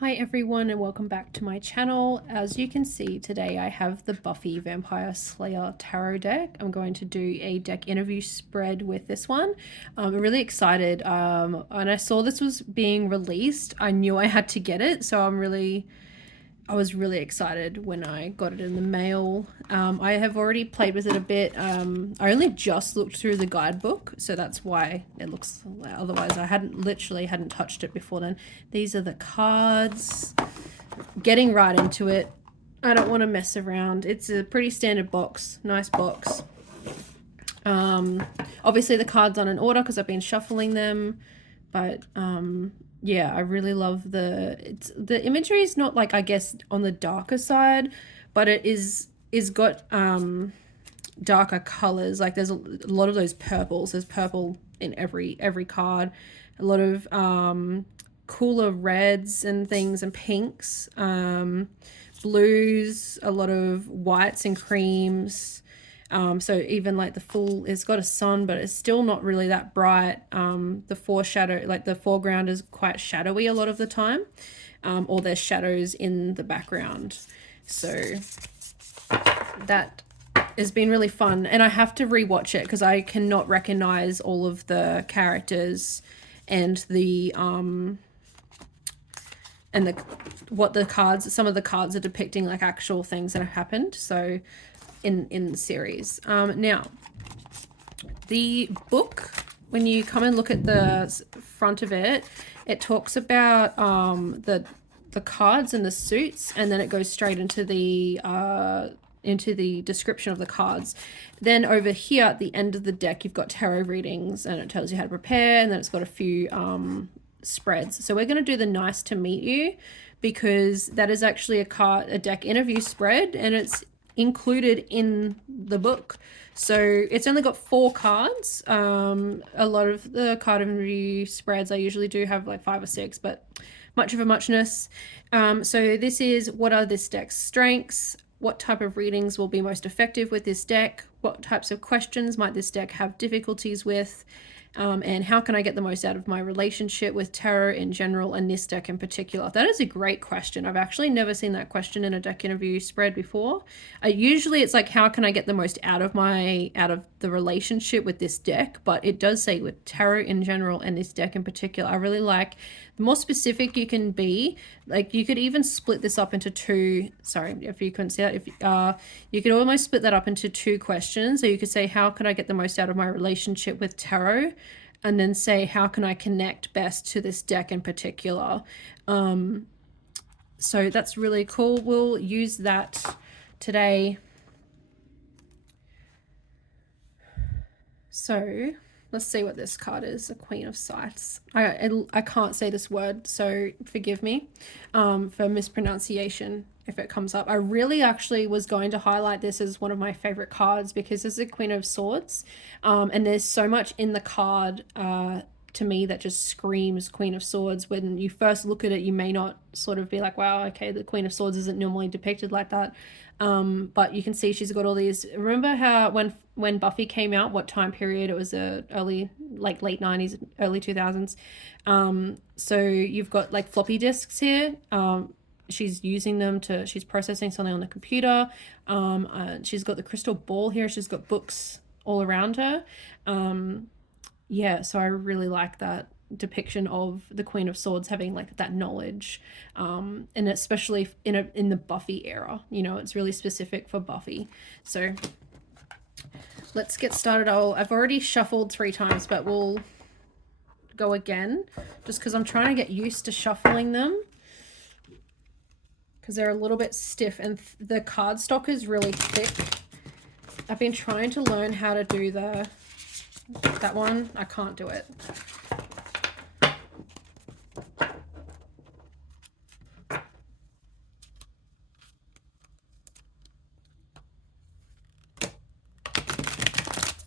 Hi everyone and welcome back to my channel. As you can see today I have the Buffy Vampire Slayer tarot deck. I'm going to do a deck interview spread with this one. I'm really excited and I saw this was being released. I knew I had to get it, so I was really excited when I got it in the mail. I have already played with it a bit. I only just looked through the guidebook, so that's why it looks. Otherwise, I hadn't touched it before then. These are the cards. Getting right into it. I don't want to mess around. It's a pretty standard box. Nice box. Obviously the cards on an order because I've been shuffling them, but yeah, I really love the imagery is not like, I guess, on the darker side, but it is got darker colors. Like there's a lot of those purples. There's purple in every card. A lot of cooler reds and things and pinks, blues, a lot of whites and creams. So even like the full, it's got a sun, but it's still not really that bright. The foreshadow, like the foreground is quite shadowy a lot of the time, or there's shadows in the background. So that has been really fun, and I have to rewatch it because I cannot recognize all of the characters and the what the cards, some of the cards are depicting like actual things that have happened. So in the series. Now, the book, when you come and look at the front of it, it talks about the cards and the suits, and then it goes straight into the description of the cards. Then over here at the end of the deck, you've got tarot readings, and it tells you how to prepare, and then it's got a few spreads. So we're going to do the nice to meet you, because that is actually a deck interview spread, and it's included in the book. So it's only got 4 cards. A lot of the card interview spreads I usually do have like 5 or 6, but much of a muchness. So this is, what are this deck's strengths? What type of readings will be most effective with this deck? What types of questions might this deck have difficulties with? And how can I get the most out of my relationship with tarot in general and this deck in particular? That is a great question. I've actually never seen that question in a deck interview spread before. Usually it's like, how can I get the most out of the relationship with this deck? But it does say with tarot in general and this deck in particular. I really like the more specific you can be. Like you could even split this up into 2. Sorry if you couldn't see that. If you could almost split that up into 2 questions. So you could say, how can I get the most out of my relationship with tarot? And then say, how can I connect best to this deck in particular? So that's really cool. We'll use that today. So let's see what this card is. A Queen of Scythes. I can't say this word, so forgive me for mispronunciation if it comes up. I really actually was going to highlight this as one of my favorite cards because this is a Queen of Swords, and there's so much in the card to me that just screams Queen of Swords. When you first look at it, you may not sort of be like, wow, okay, the Queen of Swords isn't normally depicted like that. But you can see she's got all these. Remember how when Buffy came out, what time period? It was early, like late 90s, early 2000s. So you've got like floppy disks here. She's using them she's processing something on the computer. She's got the crystal ball here. She's got books all around her. Yeah, so I really like that depiction of the Queen of Swords having like that knowledge, and especially in the Buffy era. You know, it's really specific for Buffy. So let's get started. I've already shuffled 3 times, but we'll go again just because I'm trying to get used to shuffling them, because they're a little bit stiff and the cardstock is really thick. I've been trying to learn how to do that one. I can't do it.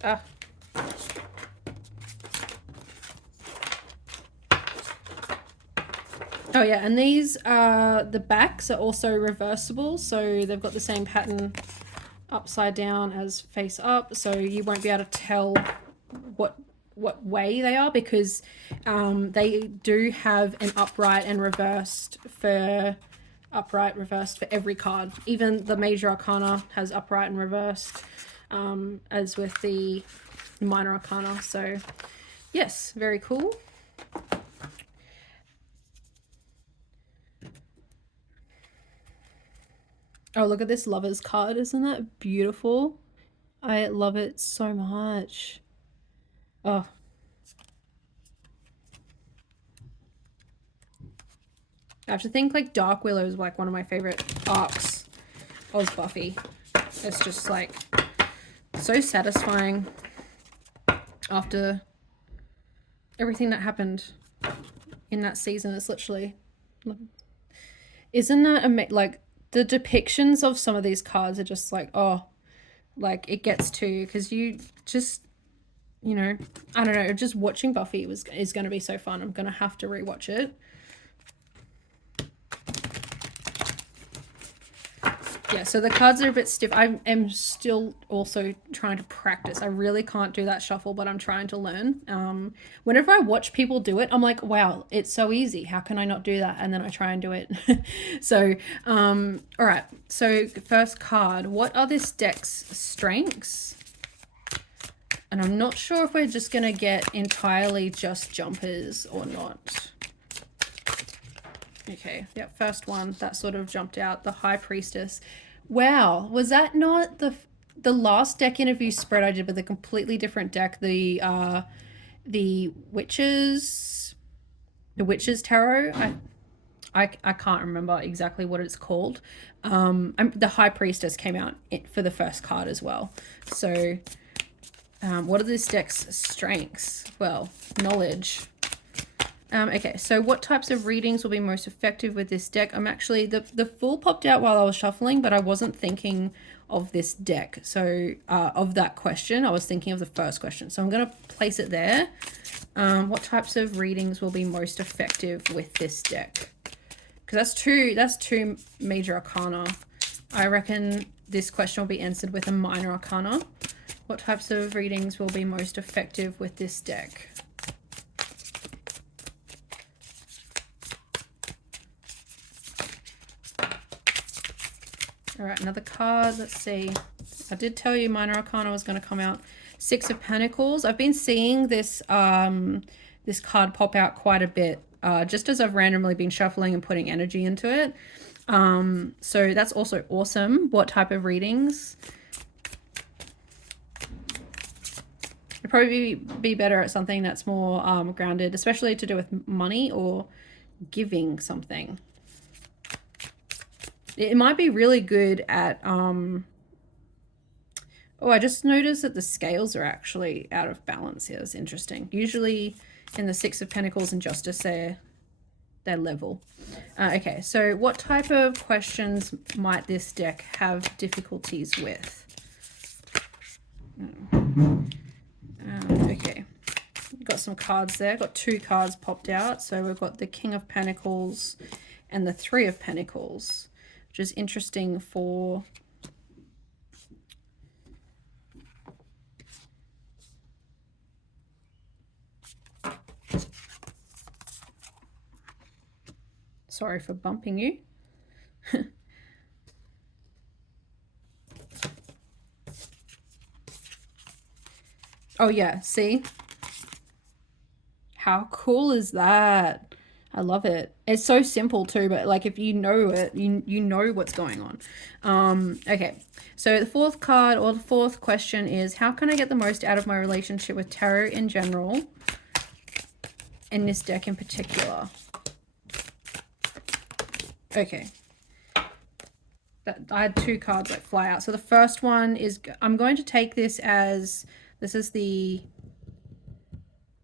Ah. Oh yeah, and these the backs are also reversible, so they've got the same pattern upside down as face up, so you won't be able to tell what way they are, because they do have an upright reversed for every card. Even the major arcana has upright and reversed, as with the minor arcana. So yes, very cool. Oh, look at this Lovers card. Isn't that beautiful? I love it so much. Oh. I have to think, like, Dark Willow is like one of my favorite arcs of Buffy. It's just like so satisfying after everything that happened in that season. It's literally, isn't that like the depictions of some of these cards are just like, oh, like it gets to you, because you just, you know, I don't know, just watching Buffy is going to be so fun. I'm going to have to rewatch it. Yeah, so the cards are a bit stiff. I am still also trying to practice. I really can't do that shuffle, but I'm trying to learn. Whenever I watch people do it, I'm like, wow, it's so easy. How can I not do that? And then I try and do it. So, all right. So first card, what are this deck's strengths? And I'm not sure if we're just going to get entirely just jumpers or not. Okay, yep, first one that sort of jumped out, the High Priestess. Wow, was that not the last deck interview spread I did with a completely different deck? The Witches Tarot. I can't remember exactly what it's called. The High Priestess came out for the first card as well. So, what are this deck's strengths? Well, knowledge. Okay, so what types of readings will be most effective with this deck? I'm actually, the Fool popped out while I was shuffling, but I wasn't thinking of this deck. So, of that question, I was thinking of the first question. So I'm going to place it there. What types of readings will be most effective with this deck? Because that's two major arcana. I reckon this question will be answered with a minor arcana. What types of readings will be most effective with this deck? All right, another card. Let's see. I did tell you minor arcana was going to come out. Six of Pentacles. I've been seeing this this card pop out quite a bit, just as I've randomly been shuffling and putting energy into it. So that's also awesome. What type of readings? I'd probably be better at something that's more grounded, especially to do with money or giving something. It might be really good at, oh, I just noticed that the scales are actually out of balance here. It's interesting. Usually in the Six of Pentacles and Justice, they're level. Okay, so what type of questions might this deck have difficulties with? Okay, got some cards there. Got two cards popped out. So we've got the King of Pentacles and the Three of Pentacles, which is interesting for sorry for bumping you. Oh yeah, see? How cool is that? I love it. It's so simple too, but like if you know it, you know what's going on. Okay, so the fourth card or the fourth question is, how can I get the most out of my relationship with tarot in general and this deck in particular? Okay. I had two cards like fly out. So the first one is, I'm going to take this as, this is the,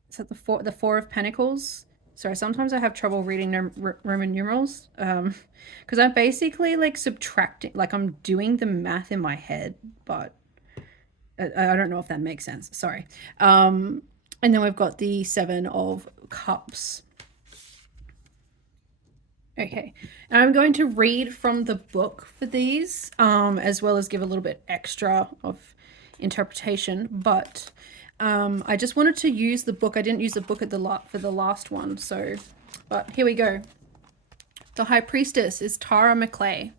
is that the Four of Pentacles? Sorry, sometimes I have trouble reading Roman numerals, because I'm basically like subtracting, like I'm doing the math in my head, but I don't know if that makes sense. Sorry. And then we've got the Seven of Cups. Okay, and I'm going to read from the book for these, as well as give a little bit extra of interpretation, but I just wanted to use the book. I didn't use the book at for the last one, so, but here we go. The High Priestess is Tara McClay.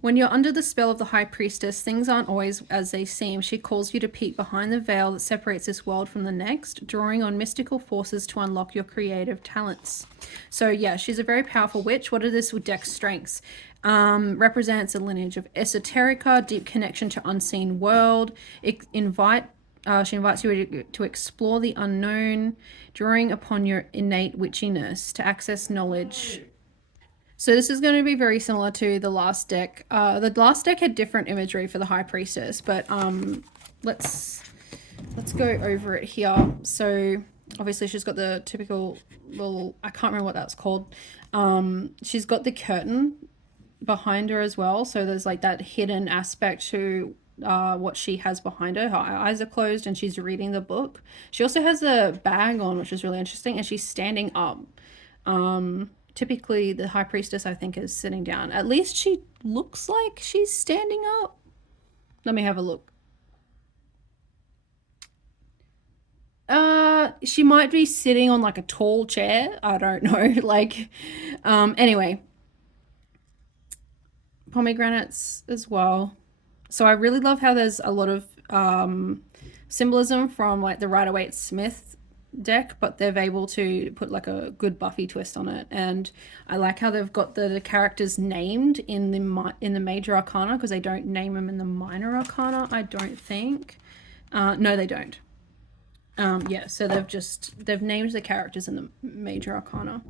When you're under the spell of the High Priestess, things aren't always as they seem. She calls you to peek behind the veil that separates this world from the next, drawing on mystical forces to unlock your creative talents. So yeah, she's a very powerful witch. What are this with Dex strengths? Represents a lineage of esoterica, deep connection to unseen world. She invites you to explore the unknown, drawing upon your innate witchiness to access knowledge. So this is going to be very similar to the last deck. The last deck had different imagery for the High Priestess, but let's go over it here. So obviously she's got the typical little, I can't remember what that's called. She's got the curtain behind her as well. So there's like that hidden aspect to what she has behind her. Her eyes are closed and she's reading the book. She also has a bag on, which is really interesting, and she's standing up. Typically the High Priestess, I think, is sitting down. At least she looks like she's standing up. Let me have a look. She might be sitting on like a tall chair. I don't know. Like, anyway. Pomegranates as well. So I really love how there's a lot of symbolism from like the Rider-Waite-Smith deck, but they've able to put like a good Buffy twist on it. And I like how they've got the characters named in the major arcana, because they don't name them in the minor arcana, I don't think. No, they don't. Yeah, so they've named the characters in the major arcana.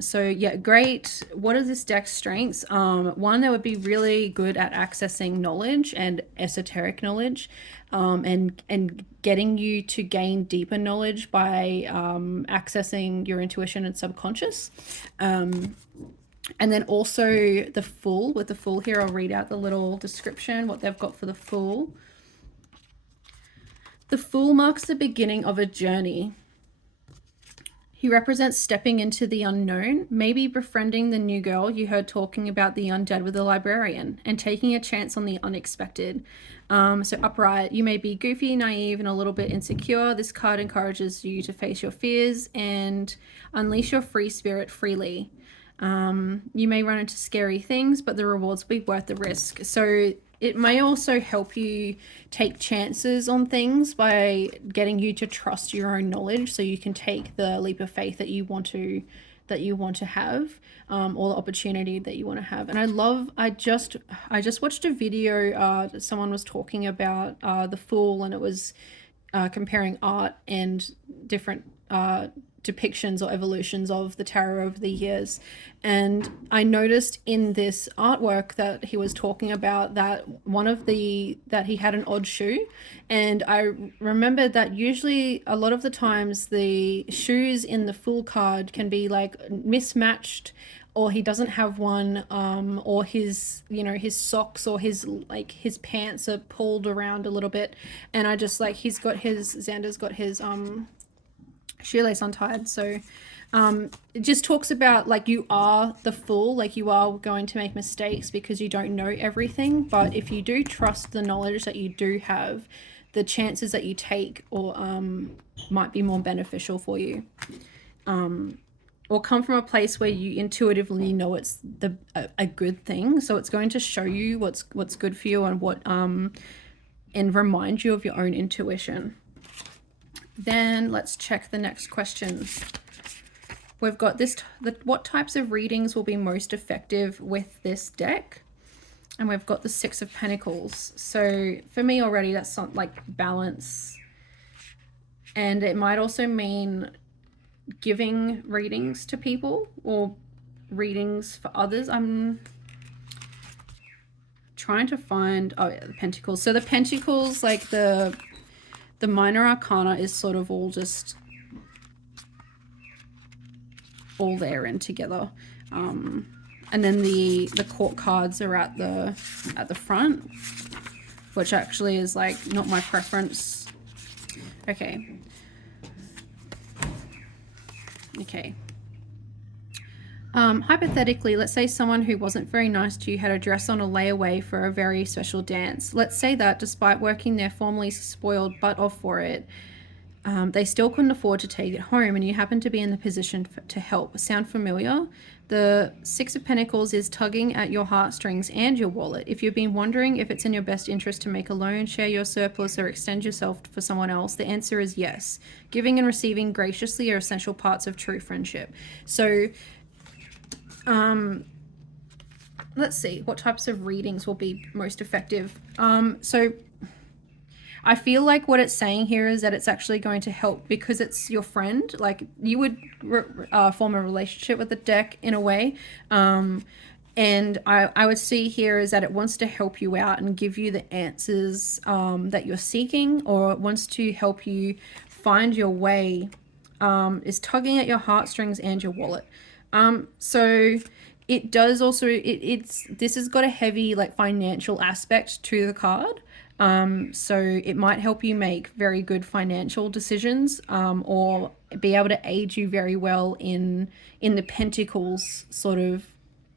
So yeah, great. What are this deck's strengths? One, they would be really good at accessing knowledge and esoteric knowledge, and getting you to gain deeper knowledge by accessing your intuition and subconscious. And then also the Fool. With the Fool here, I'll read out the little description, what they've got for the Fool. The Fool marks the beginning of a journey. He represents stepping into the unknown, maybe befriending the new girl you heard talking about the undead with the librarian, and taking a chance on the unexpected. So upright, you may be goofy, naive, and a little bit insecure. This card encourages you to face your fears and unleash your free spirit freely. You may run into scary things, but the rewards will be worth the risk. So it may also help you take chances on things by getting you to trust your own knowledge, so you can take the leap of faith that you want to have, or the opportunity that you want to have. And I just watched a video. Someone was talking about the Fool, and it was comparing art and different depictions or evolutions of the tarot over the years. And I noticed in this artwork that he was talking about that that he had an odd shoe. And I remembered that usually a lot of the times the shoes in the Fool card can be like mismatched, or he doesn't have one, or his socks or his pants are pulled around a little bit. And I just like, Xander's got his shoelace untied. So it just talks about like, you are the Fool, like you are going to make mistakes because you don't know everything, but if you do trust the knowledge that you do have, the chances that you take or might be more beneficial for you, or come from a place where you intuitively know it's a good thing. So it's going to show you what's good for you, and what and remind you of your own intuition. Then let's check the next question. We've got what types of readings will be most effective with this deck? And we've got the Six of Pentacles. So for me already, that's something like balance. And it might also mean giving readings to people, or readings for others. I'm trying to find, oh yeah, the Pentacles. So the Pentacles, like the minor arcana is sort of all just all there and together, and then the court cards are at the front, which actually is like not my preference. Okay. Hypothetically, let's say someone who wasn't very nice to you had a dress on a layaway for a very special dance. Let's say that despite working their formerly spoiled butt off for it, They still couldn't afford to take it home, and you happen to be in the position to help. Sound familiar? The Six of Pentacles is tugging at your heartstrings and your wallet. If you've been wondering if it's in your best interest to make a loan, share your surplus, or extend yourself for someone else, the answer is yes. Giving and receiving graciously are essential parts of true friendship. So, let's see, what types of readings will be most effective? So I feel like what it's saying here is that it's actually going to help because it's your friend. Like you would form a relationship with the deck in a way. And I would see here is that it wants to help you out and give you the answers that you're seeking, or it wants to help you find your way, is tugging at your heartstrings and your wallet. So it does also, this has got a heavy like financial aspect to the card. So it might help you make very good financial decisions, or be able to aid you very well in the Pentacles sort of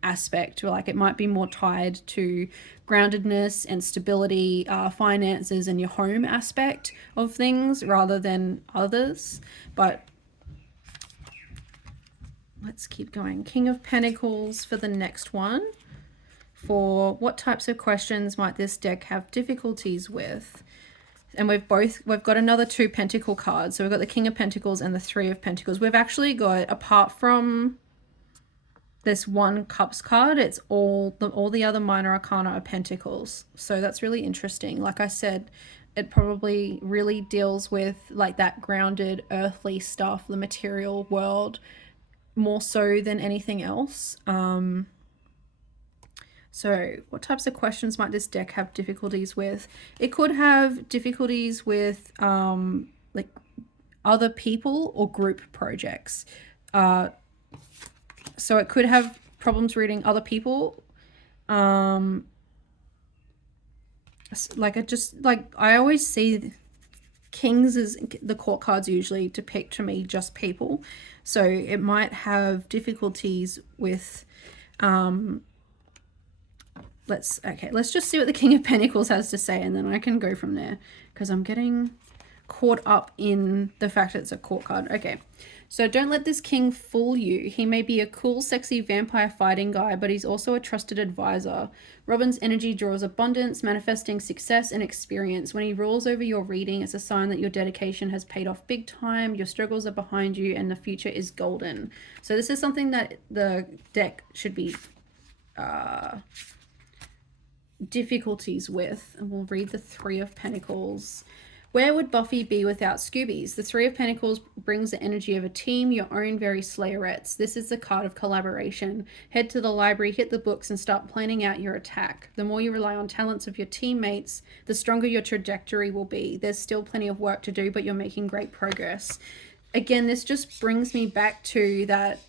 aspect. Like it might be more tied to groundedness and stability, finances and your home aspect of things rather than others. But let's keep going. King of Pentacles for the next one. For what types of questions might this deck have difficulties with? And we've got another 2 Pentacle cards. So we've got the King of Pentacles and the 3 of Pentacles. We've actually got, apart from this 1 Cups card, it's all the other minor arcana are Pentacles. So that's really interesting. Like I said, it probably really deals with like that grounded earthly stuff, the material world, more so than anything else. So what types of questions might this deck have difficulties with? It could have difficulties with like other people or group projects. So it could have problems reading other people. I always see Kings as the court cards usually depict to me just people. So it might have difficulties with let's just see what the King of Pentacles has to say, and then I can go from there because I'm getting caught up in the fact that it's a court card. Okay, so don't let this king fool you. He may be a cool, sexy vampire fighting guy, but he's also a trusted advisor. Robin's energy draws abundance, manifesting success and experience. When he rules over your reading, it's a sign that your dedication has paid off big time, your struggles are behind you, and the future is golden. So this is something that the deck should be difficulties with. And we'll read the 3 of Pentacles. Where would Buffy be without Scoobies? The 3 of Pentacles brings the energy of a team, your own very Slayerettes. This is the card of collaboration. Head to the library, hit the books, and start planning out your attack. The more you rely on talents of your teammates, the stronger your trajectory will be. There's still plenty of work to do, but you're making great progress. Again, this just brings me back to that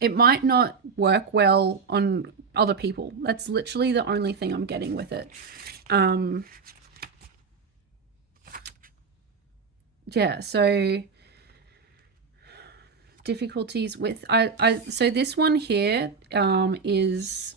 it might not work well on other people. That's literally the only thing I'm getting with it. Yeah, so difficulties with so this one here is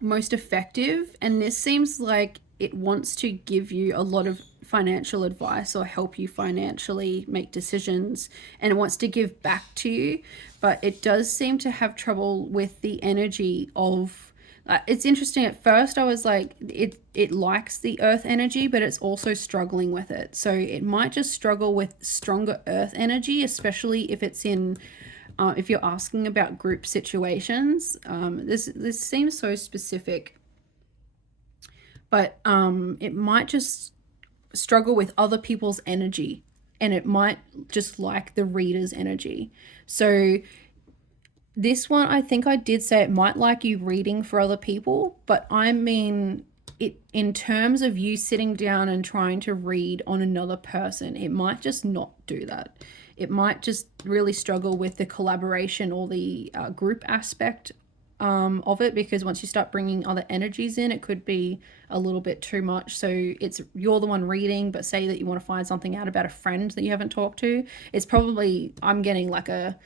most effective, and this seems like it wants to give you a lot of financial advice or help you financially make decisions, and it wants to give back to you, but it does seem to have trouble with the energy of it's interesting. At first I was like, it likes the earth energy, but it's also struggling with it. So it might just struggle with stronger earth energy, especially if it's in if you're asking about group situations. This seems so specific, but it might just struggle with other people's energy, and it might just like the reader's energy. So this one, I think I did say it might like you reading for other people, but I mean it in terms of you sitting down and trying to read on another person, it might just not do that. It might just really struggle with the collaboration or the group aspect of it, because once you start bringing other energies in, it could be a little bit too much. So it's you're the one reading, but say that you want to find something out about a friend that you haven't talked to, it's probably, I'm getting like a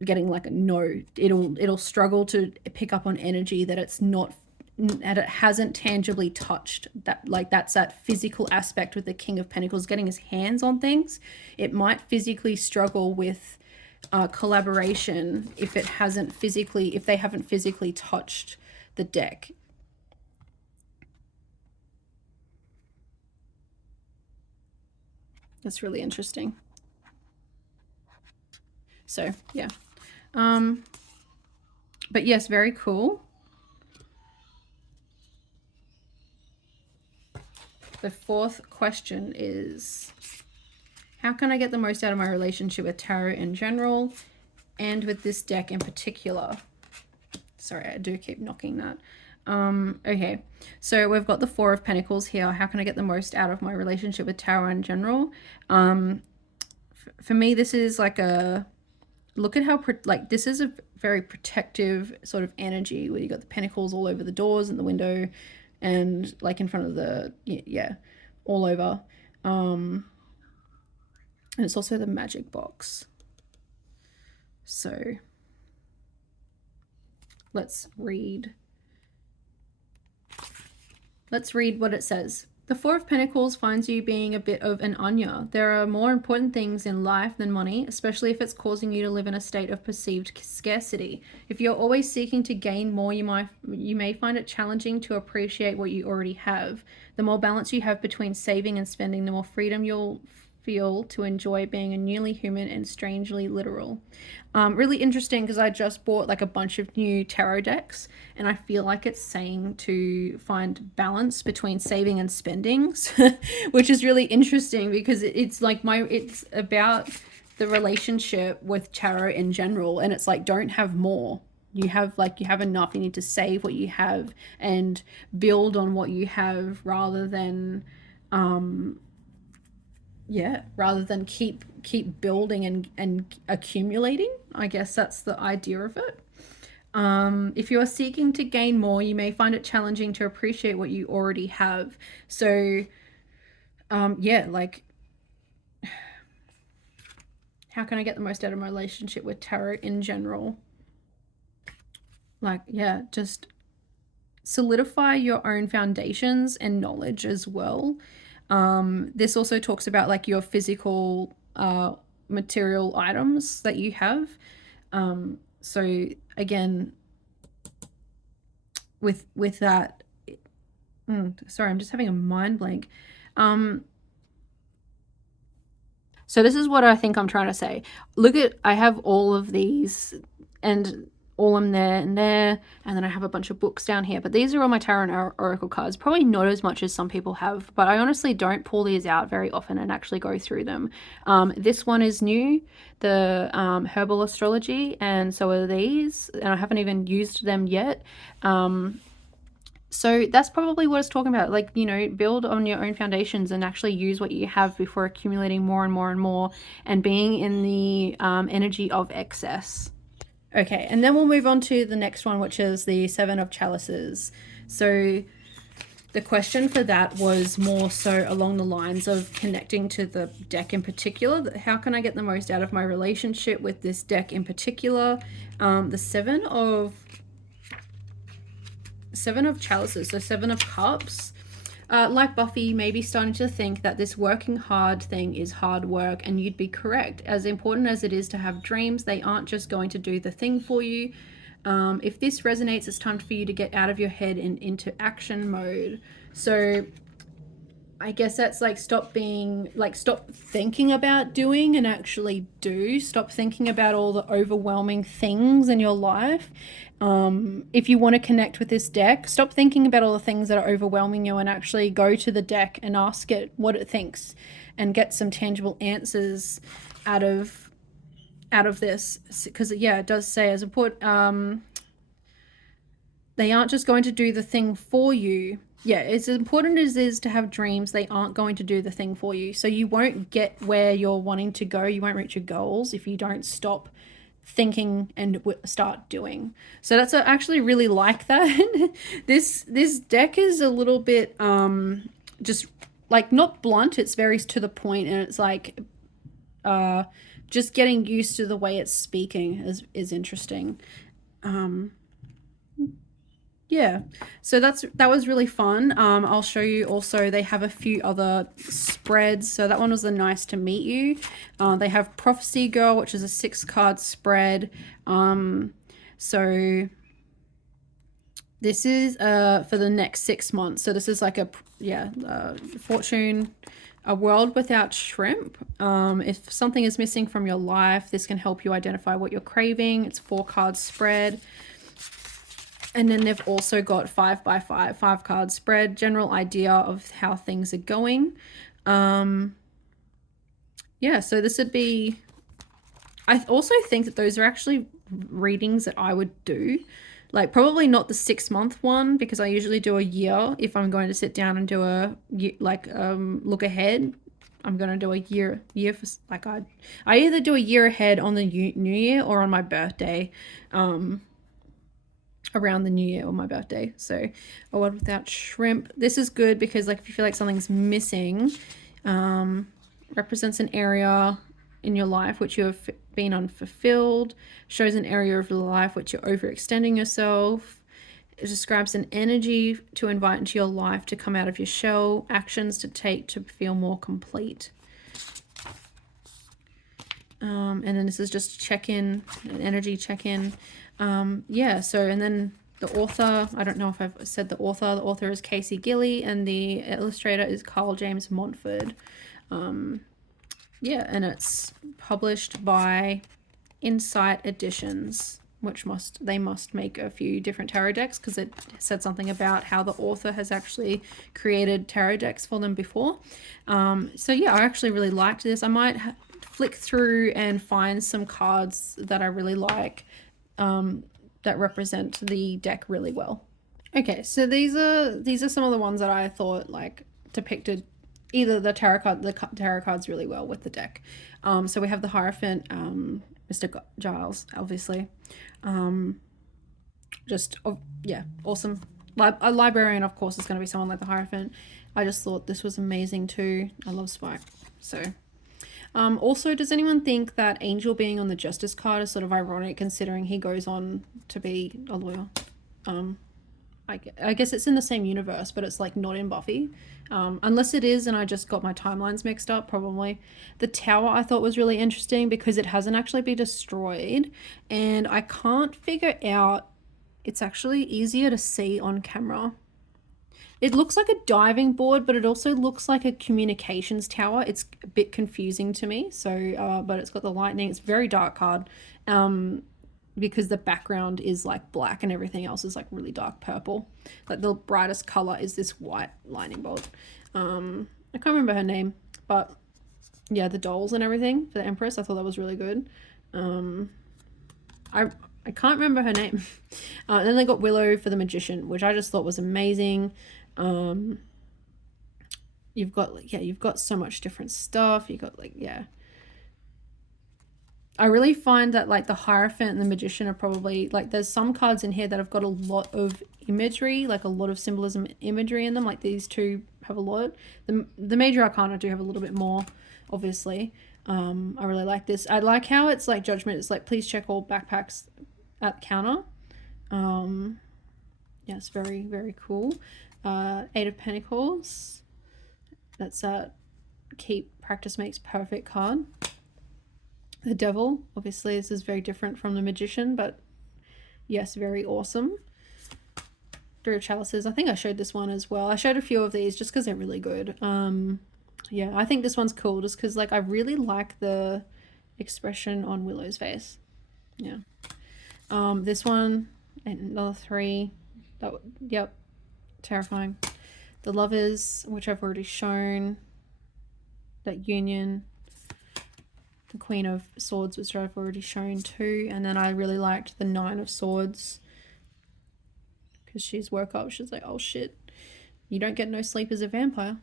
no. It'll struggle to pick up on energy that it's not and it hasn't tangibly touched that. Like, that's that physical aspect with the King of Pentacles getting his hands on things. It might physically struggle with collaboration if it hasn't physically, if they haven't physically touched the deck. That's really interesting. So yeah, but yes, very cool. The fourth question is, how can I get the most out of my relationship with tarot in general and with this deck in particular? Sorry, I do keep knocking that. Okay, so we've got the Four of Pentacles here. How can I get the most out of my relationship with tarot in general? For me, this is like a, look at how, like, this is a very protective sort of energy where you got the pentacles all over the doors and the window and like in front of the, yeah, all over. And it's also the magic box. So let's read what it says. The Four of Pentacles finds you being a bit of an Anya. There are more important things in life than money, especially if it's causing you to live in a state of perceived scarcity. If you're always seeking to gain more, you may find it challenging to appreciate what you already have. The more balance you have between saving and spending, the more freedom you'll feel to enjoy being a newly human and strangely literal. Really interesting, because I just bought like a bunch of new tarot decks, and I feel like it's saying to find balance between saving and spending, which is really interesting because it's like it's about the relationship with tarot in general, and it's like, don't have more. You have enough. You need to save what you have and build on what you have rather than rather than keep building and accumulating. I guess that's the idea of it. If you are seeking to gain more, you may find it challenging to appreciate what you already have. So like, how can I get the most out of my relationship with tarot in general? Like, yeah, just solidify your own foundations and knowledge as well. This also talks about like your physical material items that you have. So again, with that, sorry, I'm just having a mind blank. So this is what I think I'm trying to say. Look at, I have all of these, and all in there and there, and then I have a bunch of books down here, but these are all my tarot and oracle cards. Probably not as much as some people have, but I honestly don't pull these out very often and actually go through them. This one is new, the herbal astrology, and so are these, and I haven't even used them yet. So that's probably what it's talking about. Like, you know, build on your own foundations and actually use what you have before accumulating more and more and more, and being in the energy of excess. Okay, and then we'll move on to the next one, which is the Seven of Chalices. So the question for that was more so along the lines of connecting to the deck in particular. How can I get the most out of my relationship with this deck in particular? The Seven of Chalices, so Seven of Cups. Like Buffy, you may be starting to think that this working hard thing is hard work, and you'd be correct. As important as it is to have dreams, they aren't just going to do the thing for you. If this resonates, it's time for you to get out of your head and into action mode. So I guess that's like, stop thinking about doing and actually do. Stop thinking about all the overwhelming things in your life. If you want to connect with this deck, stop thinking about all the things that are overwhelming you and actually go to the deck and ask it what it thinks and get some tangible answers out of this. Because yeah, it does say, as important, they aren't just going to do the thing for you. Yeah, as important as it is to have dreams, they aren't going to do the thing for you. So you won't get where you're wanting to go. You won't reach your goals if you don't stop thinking and start doing. So that's actually really like that. This deck is a little bit just like, not blunt, it's very to the point, and it's like just getting used to the way it's speaking is interesting. Yeah, so that was really fun. I'll show you also, they have a few other spreads. So that one was the Nice to Meet You. They have Prophecy Girl, which is a 6-card spread. So this is for the next 6 months. So this is like a fortune, a world without shrimp. If something is missing from your life, this can help you identify what you're craving. It's 4-card spread. And then they've also got 5x5, 5-card spread, general idea of how things are going. Yeah, so this would be, I also think that those are actually readings that I would do. Like probably not the 6-month one, because I usually do a year. If I'm going to sit down and do a look ahead, I'm going to do a year for like, I either do a year ahead on the new year or on my birthday. Around the new year or my birthday. So a world without shrimp. This is good because like if you feel like something's missing, represents an area in your life which you have been unfulfilled, shows an area of your life which you're overextending yourself. It describes an energy to invite into your life to come out of your shell, actions to take to feel more complete. And then this is just check-in, an energy check-in. Yeah, so, and then the author, I don't know if I've said the author is Casey Gilly, and the illustrator is Carl James Montford. Yeah, and it's published by Insight Editions, which they must make a few different tarot decks, because it said something about how the author has actually created tarot decks for them before. So yeah, I actually really liked this. I might flick through and find some cards that I really like, that represent the deck really well. Okay, so these are some of the ones that I thought like depicted either the tarot cards really well with the deck. So we have the Hierophant, Mr. Giles, obviously. Yeah, awesome. A librarian, of course, is going to be someone like the Hierophant. I just thought this was amazing too. I love Spike. So also, does anyone think that Angel being on the Justice card is sort of ironic, considering he goes on to be a lawyer? I guess it's in the same universe, but it's like not in Buffy. Unless it is and I just got my timelines mixed up, probably. The tower I thought was really interesting because it hasn't actually been destroyed, and I can't figure out, it's actually easier to see on camera. It looks like a diving board, but it also looks like a communications tower. It's a bit confusing to me. So, but it's got the lightning. It's a very dark card, because the background is like black and everything else is like really dark purple. Like the brightest color is this white lightning bolt. I can't remember her name, but yeah, the dolls and everything for the Empress, I thought that was really good. I can't remember her name. And then they got Willow for the Magician, which I just thought was amazing. You've got so much different stuff. You got like, yeah. I really find that like the Hierophant and the Magician are probably like, there's some cards in here that have got a lot of imagery, like a lot of symbolism imagery in them. Like these two have a lot. The Major Arcana do have a little bit more, obviously. I really like this. I like how it's like Judgment. It's like, please check all backpacks at the counter. Yeah, it's very, very cool. 8 of Pentacles. That's a keep practice makes perfect card. The Devil, obviously this is very different from the Magician, but yes, very awesome. 3 of Chalices, I think I showed this one as well. I showed a few of these just because they're really good. Yeah, I think this one's cool just because like I really like the expression on Willow's face. Yeah. This one, another 3. Yep, terrifying. The Lovers, which I've already shown. That Union. The Queen of Swords, which I've already shown too. And then I really liked the 9 of Swords, because she's woke up. She's like, oh shit, you don't get no sleep as a vampire.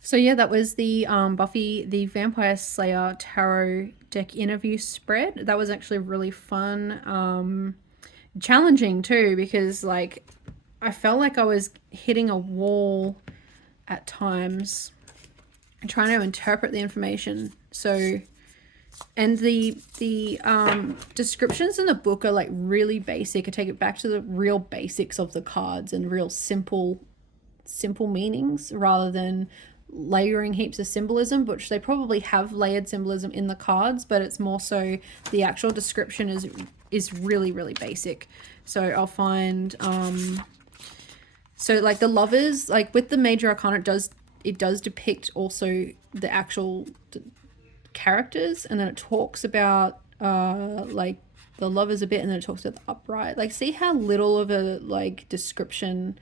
So yeah, that was the Buffy the Vampire Slayer tarot deck interview spread. That was actually really fun. Challenging too, because like I felt like I was hitting a wall at times trying to interpret the information. So And the descriptions in the book are like really basic. I take it back to the real basics of the cards and real simple meanings rather than layering heaps of symbolism, which they probably have layered symbolism in the cards, but it's more so the actual description is really, really basic. So I'll find so like the lovers, like with the major arcana, it does depict also the actual characters, and then it talks about like the lovers a bit, and then it talks about the upright. Like, see how little of a like description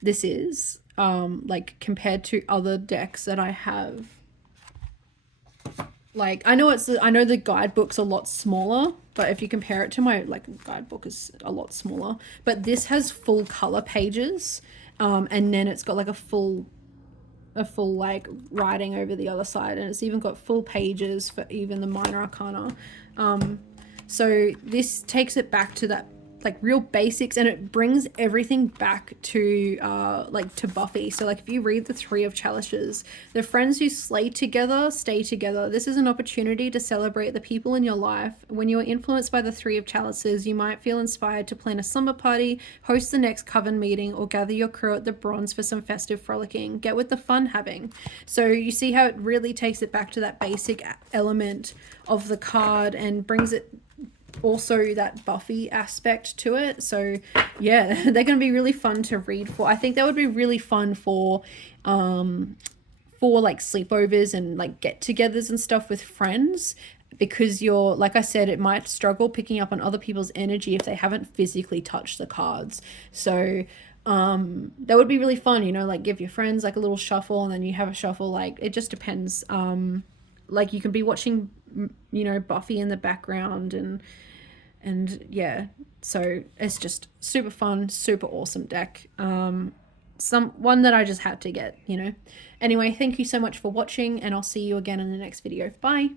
this is, like compared to other decks that I have. Like, I know the guidebook's a lot smaller, but if you compare it to my like guidebook is a lot smaller, but this has full color pages, and then it's got like a full like writing over the other side, and it's even got full pages for even the minor arcana. So this takes it back to that like real basics, and it brings everything back to like to Buffy. So like if you read the Three of Chalices, the friends who slay together stay together. This is an opportunity to celebrate the people in your life. When you are influenced by the Three of Chalices, you might feel inspired to plan a slumber party, host the next coven meeting, or gather your crew at the Bronze for some festive frolicking. Get with the fun having. So you see how it really takes it back to that basic element of the card and brings it also that Buffy aspect to it. So yeah, they're going to be really fun to read for. I think that would be really fun for like sleepovers and like get-togethers and stuff with friends, because you're, like I said, it might struggle picking up on other people's energy if they haven't physically touched the cards. So that would be really fun, you know, like give your friends like a little shuffle, and then you have a shuffle. Like, it just depends. Like, you can be watching, you know, Buffy in the background, and yeah, so it's just super fun, super awesome deck. One that I just had to get, you know. Anyway, thank you so much for watching, and I'll see you again in the next video. Bye.